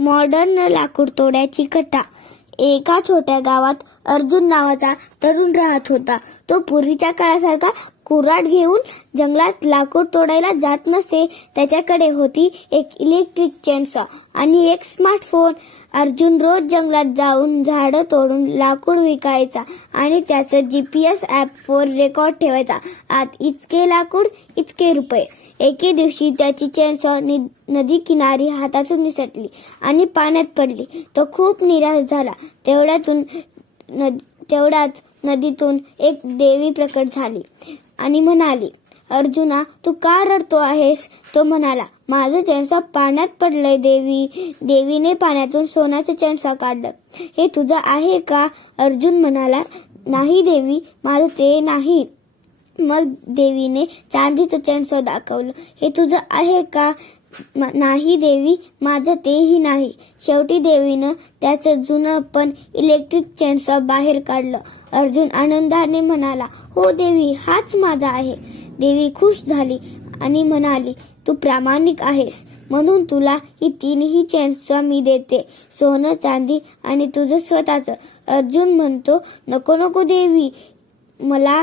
Modern लाकूड तोड्याची कथा. एका छोट्या गावात अर्जुन नावाचा तरुण राहत होता. तो पूर्वीच्या काळासारखा कुऱ्हाड घेऊन जंगलात लाकूड तोडायला जात नसे. त्याच्याकडे होती एक इलेक्ट्रिक चेनसॉ आणि एक स्मार्टफोन. अर्जुन रोज जंगलात जाऊन झाडं तोडून लाकूड विकायचा आणि त्याचं GPS ॲपवर रेकॉर्ड ठेवायचा. आत इतके लाकूड इतके रुपये. एके दिवशी त्याची चेनसॉ नदी किनारी हातातून निसटली आणि पाण्यात पडली. तो खूप निराश झाला. तेवढ्याच नदीतून एक देवी प्रकट झाली आणि म्हणाली, अर्जुना, तू का रडतो आहेस? तो म्हणाला, माझं चेनसॉ पाण्यात पडलंय देवी. देवीने पाण्यातून सोन्याचं चेनसॉ काढलं. हे तुझं आहे का? अर्जुन म्हणाला, नाही देवी, माझं ते नाही. मग देवीने चांदीचं चेनसॉ दाखवलं. हे तुझं आहे का? नाही देवी, माझं तेही नाही. शेवटी देवीनं त्याचं जुनं पण इलेक्ट्रिक चेनसॉ बाहेर काढलं. अर्जुन आनंदाने म्हणाला, हो देवी, हाच माझा आहे. देवी खुश झाली आणि म्हणाली, तू प्रामाणिक आहेस म्हणून तुला ही तीनही चेनसॉ मी देते, सोनं, चांदी आणि तुझं स्वतःचं. अर्जुन म्हणतो, नको नको देवी, मला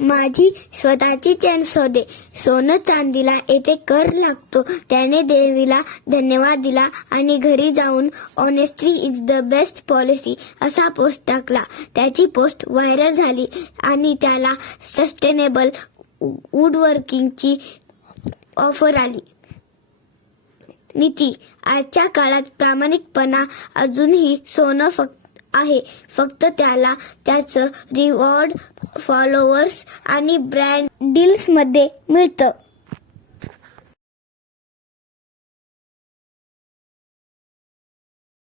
माझी स्वतःची चेनसॉ दे. सोनं चांदीला येथे कर लागतो. त्याने देवीला धन्यवाद दिला आणि घरी जाऊन honesty is the best policy असा पोस्ट टाकला. त्याची पोस्ट व्हायरल झाली आणि त्याला सस्टेनेबल वुडवर्किंगची ऑफर आली. नीती. आजच्या काळात प्रामाणिकपणा अजूनही सोनं आहे, फक्त त्याला त्याचं रिवॉर्ड फॉलोअर्स आणि ब्रँड डील्समध्ये मिळतं.